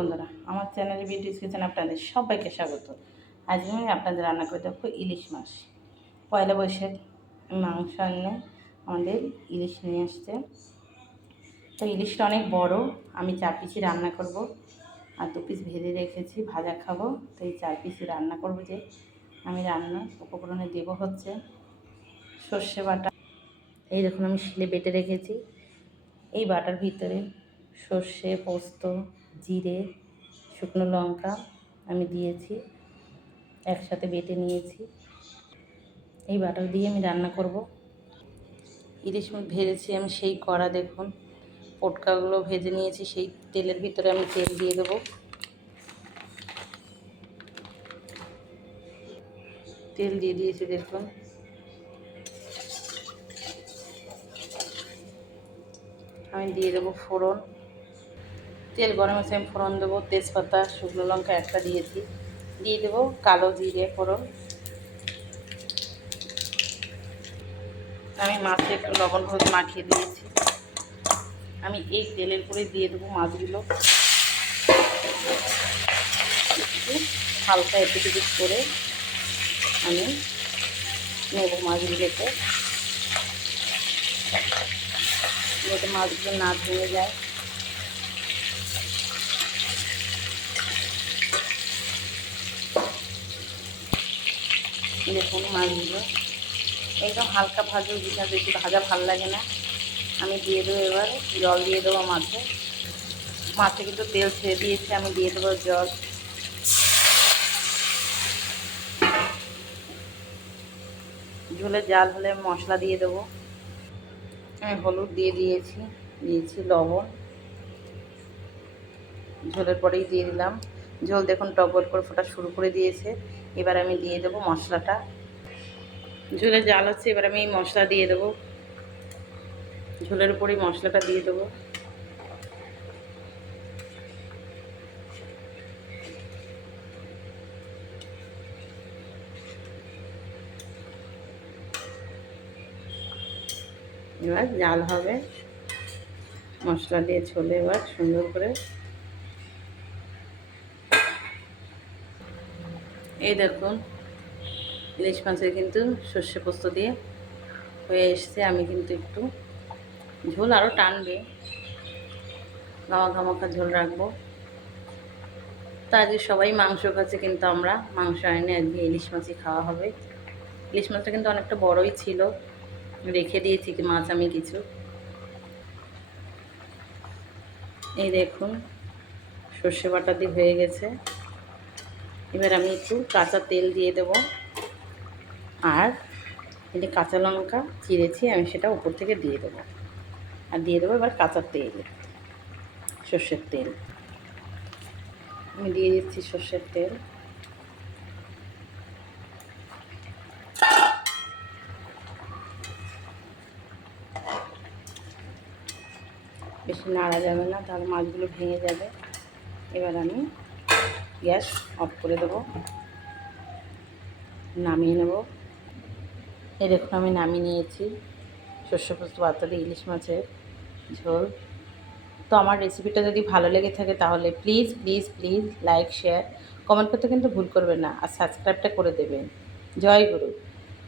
বন্ধুরা, আমার চ্যানেলে বিউটিস কিচেন আপনাদের সবাইকে স্বাগত। আজকে আমি আপনাদের রান্না করে দেখো ইলিশ মাছ। পয়লা বৈশাখ মাংস আনলে আমাদের ইলিশ নিয়ে আসছে। তো ইলিশটা অনেক বড়, আমি 4 পিসই রান্না করব, আর 2 পিস ভেজে রেখেছি, ভাজা খাবো। তো এই 4 পিসই রান্না করব। যে আমি রান্নার উপকরণে দেব হচ্ছে সর্ষে বাটা। এই দেখুন আমি শিলে বেটে রেখেছি। এই বাটার ভিতরে সর্ষে, পোস্ত, জিরে, শুকনো লঙ্কা আমি দিয়েছি, একসাথে বেটে নিয়েছি। এই বাটার দিয়ে আমি রান্না করব। ইলিশ মাছ ভেজেছি আমি সেই কড়া, দেখুন পটকাগুলো ভেজে নিয়েছি। সেই তেলের ভিতরে আমি তেল দিয়ে দেবো। তেল দিয়ে দিয়েছি, দেখুন। আমি দিয়ে দেবো ফোড়ন। তেল গরম হচ্ছে, আমি ফোড়ন দেবো। তেজপাতা, শুকনো লঙ্কা একটা দিয়েছি, দিয়ে দেবো কালো জিরে ফোড়ন। আমি মাছে একটু লবণ হলুদ মাখিয়ে দিয়েছি। আমি এই তেলের পরে দিয়ে দেবো মাছগুলো, একটু হালকা এপিট করে আমি নেবো মাছগুলোকে, যাতে মাছগুলো না ভেঙে যায়। দেখুন মাছগুলো একদম হালকা ভাজা, যেটা বেশি ভাজা ভালো লাগে না। আমি দিয়ে দেবো এবার জল, দিয়ে দেবো মাছে কিন্তু তেল ছেড়ে দিয়েছে। আমি দিয়ে দেবো জল। ঝোলে জাল হলে মশলা দিয়ে দেবো। আমি হলুদ দিয়েছি লবণ। ঝোলের পরেই দিয়ে দিলাম। ঝোল দেখুন টকবক করে ফোটা শুরু করে দিয়েছে। এবার আমি দিয়ে দেবো মশলাটা। ঝোলে জাল হচ্ছে, এবার আমি এই মশলা দিয়ে দেবো। ঝোলের উপরেই মশলাটা দিয়ে দেবো। এবার জাল হবে, মশলা দিয়ে ছোলে এবার সুন্দর করে। এই দেখুন ইলিশ মাছের কিন্তু সর্ষে পোস্ত দিয়ে হয়ে এসছে। আমি কিন্তু একটু ঝোল আরও টানবে, গামাখা ঝোল রাখবো। তা আজকে সবাই মাংস খাচ্ছে, কিন্তু আমরা মাংস আনি, আজকে ইলিশ মাছই খাওয়া হবে। ইলিশ মাছটা কিন্তু অনেকটা বড়ই ছিল, রেখে দিয়েছি কি মাছ আমি কিছু। এই দেখুন সর্ষে বাটা দিয়ে হয়ে গেছে। এবার আমি একটু কাঁচা তেল দিয়ে দেবো, আর এই যে কাঁচা লঙ্কা চিড়েছি আমি সেটা উপর থেকে দিয়ে দেবো। আর দিয়ে দেবো এবার কাঁচা তেল, সর্ষের তেল। আমি দিয়ে দিচ্ছি সর্ষের তেল। বেশি নাড়া যাবে না, তাহলে মাছগুলো ভেঙে যাবে। এবার আমি গ্যাস অফ করে দেবো, নামিয়ে নেব। এই দেখুন আমি নামিয়ে নিয়েছি সর্ষে পোস্ত পাতাতে ইলিশ মাছের ঝোল। তো আমার রেসিপিটা যদি ভালো লেগে থাকে তাহলে please please please like share comment করতে কিন্তু ভুল করবেন না, আর সাবস্ক্রাইবটা করে দেবেন। জয় গুরু।